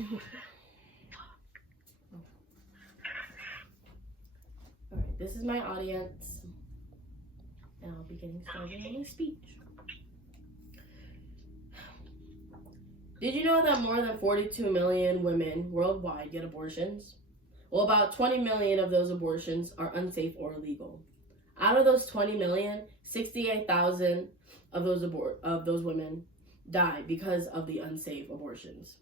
Alright, this is my audience, and I'll be getting started on my speech. Did you know that more than 42 million women worldwide get abortions? Well, about 20 million of those abortions are unsafe or illegal. Out of those 20 million, 68,000 of those women die because of the unsafe abortions.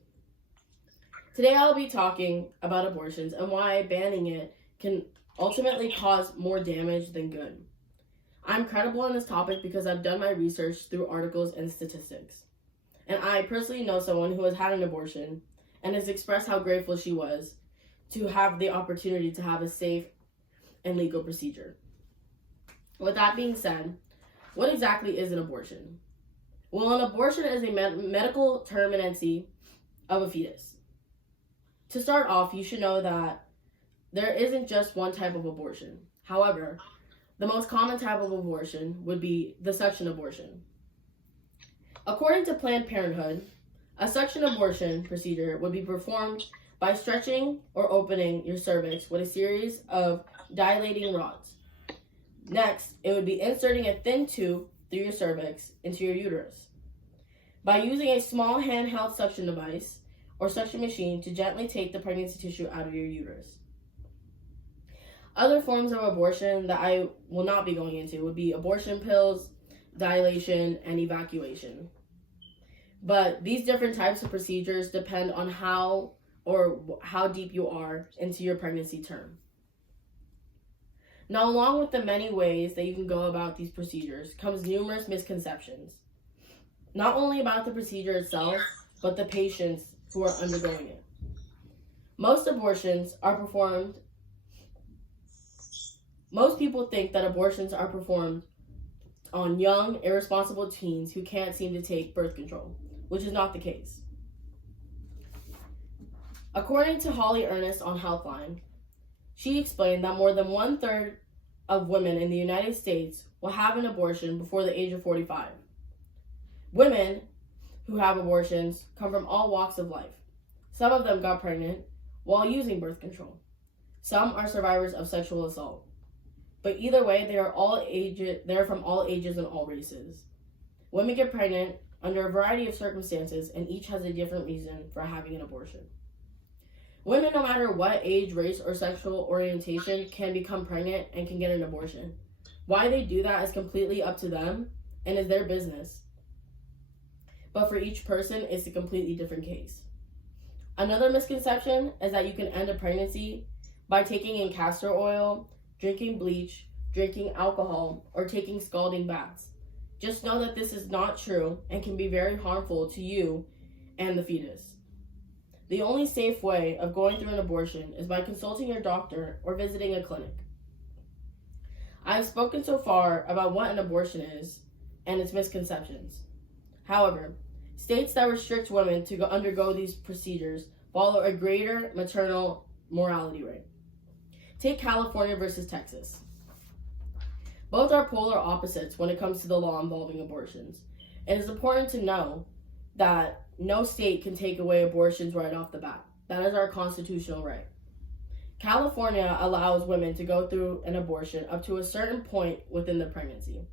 Today I'll be talking about abortions and why banning it can ultimately cause more damage than good. I'm credible on this topic because I've done my research through articles and statistics. And I personally know someone who has had an abortion and has expressed how grateful she was to have the opportunity to have a safe and legal procedure. With that being said, what exactly is an abortion? Well, an abortion is a medical termination of a fetus. To start off, you should know that there isn't just one type of abortion. However, the most common type of abortion would be the suction abortion. According to Planned Parenthood, a suction abortion procedure would be performed by stretching or opening your cervix with a series of dilating rods. Next, it would be inserting a thin tube through your cervix into your uterus. By using a small handheld suction device or suction machine to gently take the pregnancy tissue out of your uterus. Other forms of abortion that I will not be going into would be abortion pills, dilation, and evacuation. But these different types of procedures depend on how deep you are into your pregnancy term. Now, along with the many ways that you can go about these procedures comes numerous misconceptions, not only about the procedure itself, but the patients who are undergoing it. Most people think that abortions are performed on young, irresponsible teens who can't seem to take birth control, which is not the case. According to Holly Ernest on Healthline, she explained that more than 1/3 of women in the United States will have an abortion before the age of 45. Women who have abortions come from all walks of life. Some of them got pregnant while using birth control. Some are survivors of sexual assault. But either way, they are from all ages and all races. Women get pregnant under a variety of circumstances, and each has a different reason for having an abortion. Women, no matter what age, race, or sexual orientation, can become pregnant and can get an abortion. Why they do that is completely up to them and is their business. But for each person, it's a completely different case. Another misconception is that you can end a pregnancy by taking in castor oil, drinking bleach, drinking alcohol, or taking scalding baths. Just know that this is not true and can be very harmful to you and the fetus. The only safe way of going through an abortion is by consulting your doctor or visiting a clinic. I have spoken so far about what an abortion is and its misconceptions. However, states that restrict women to undergo these procedures follow a greater maternal mortality rate. Take California versus Texas. Both are polar opposites when it comes to the law involving abortions. It is important to know that no state can take away abortions right off the bat. That is our constitutional right. California allows women to go through an abortion up to a certain point within the pregnancy.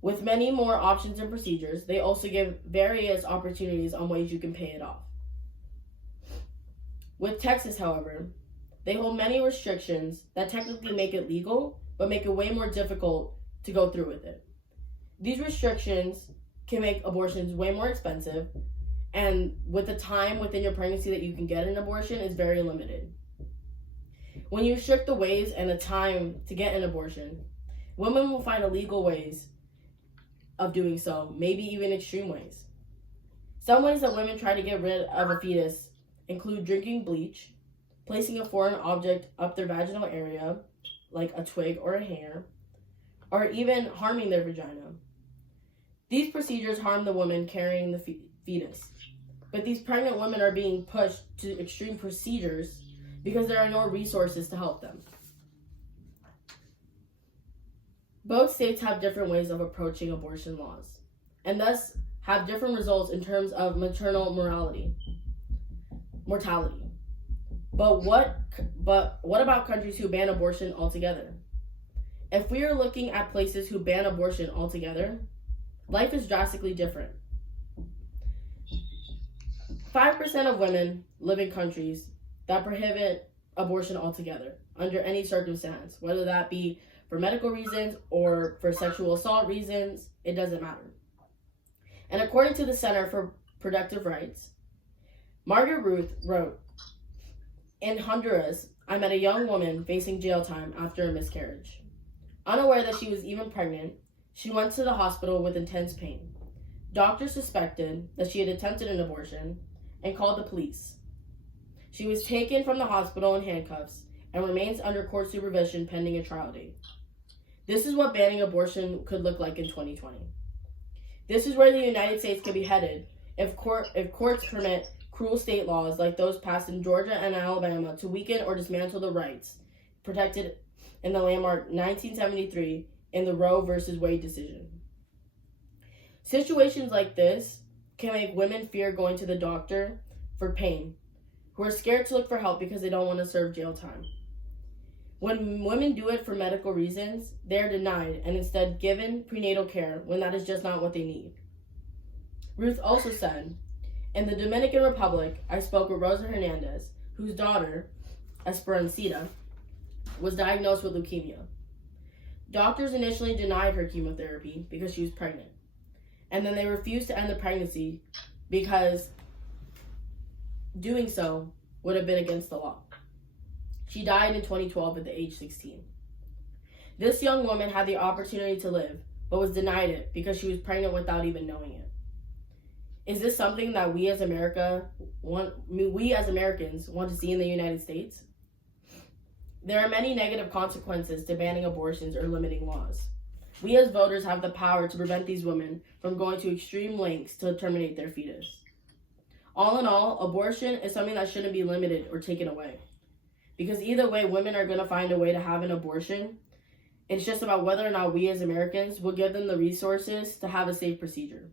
With many more options and procedures, they also give various opportunities on ways you can pay it off. With Texas, however, they hold many restrictions that technically make it legal, but make it way more difficult to go through with it. These restrictions can make abortions way more expensive, and with the time within your pregnancy that you can get an abortion is very limited. When you restrict the ways and the time to get an abortion, women will find illegal ways of doing so, maybe even extreme ways. Some ways that women try to get rid of a fetus include drinking bleach, placing a foreign object up their vaginal area, like a twig or a hair, or even harming their vagina. These procedures harm the woman carrying the fetus, but these pregnant women are being pushed to extreme procedures because there are no resources to help them. Both states have different ways of approaching abortion laws, and thus have different results in terms of maternal mortality. mortality. But what about countries who ban abortion altogether? If we are looking at places who ban abortion altogether, life is drastically different. 5% of women live in countries that prohibit abortion altogether under any circumstance, whether that be for medical reasons or for sexual assault reasons, it doesn't matter. And according to the Center for Reproductive Rights, Margaret Ruth wrote, "In Honduras, I met a young woman facing jail time after a miscarriage. Unaware that she was even pregnant, she went to the hospital with intense pain. Doctors suspected that she had attempted an abortion and called the police. She was taken from the hospital in handcuffs and remains under court supervision pending a trial date. This is what banning abortion could look like in 2020. This is where the United States could be headed if courts permit cruel state laws like those passed in Georgia and Alabama to weaken or dismantle the rights protected in the landmark 1973 in the Roe v. Wade decision. Situations like this can make women fear going to the doctor for pain, who are scared to look for help because they don't want to serve jail time. When women do it for medical reasons, they are denied and instead given prenatal care when that is just not what they need." Ruth also said, "In the Dominican Republic, I spoke with Rosa Hernandez, whose daughter, Esperancita, was diagnosed with leukemia. Doctors initially denied her chemotherapy because she was pregnant, and then they refused to end the pregnancy because doing so would have been against the law. She died in 2012 at the age 16. This young woman had the opportunity to live, but was denied it because she was pregnant without even knowing it. Is this something that we as Americans want to see in the United States? There are many negative consequences to banning abortions or limiting laws. We as voters have the power to prevent these women from going to extreme lengths to terminate their fetus. All in all, abortion is something that shouldn't be limited or taken away. Because either way, women are going to find a way to have an abortion. It's just about whether or not we as Americans will give them the resources to have a safe procedure.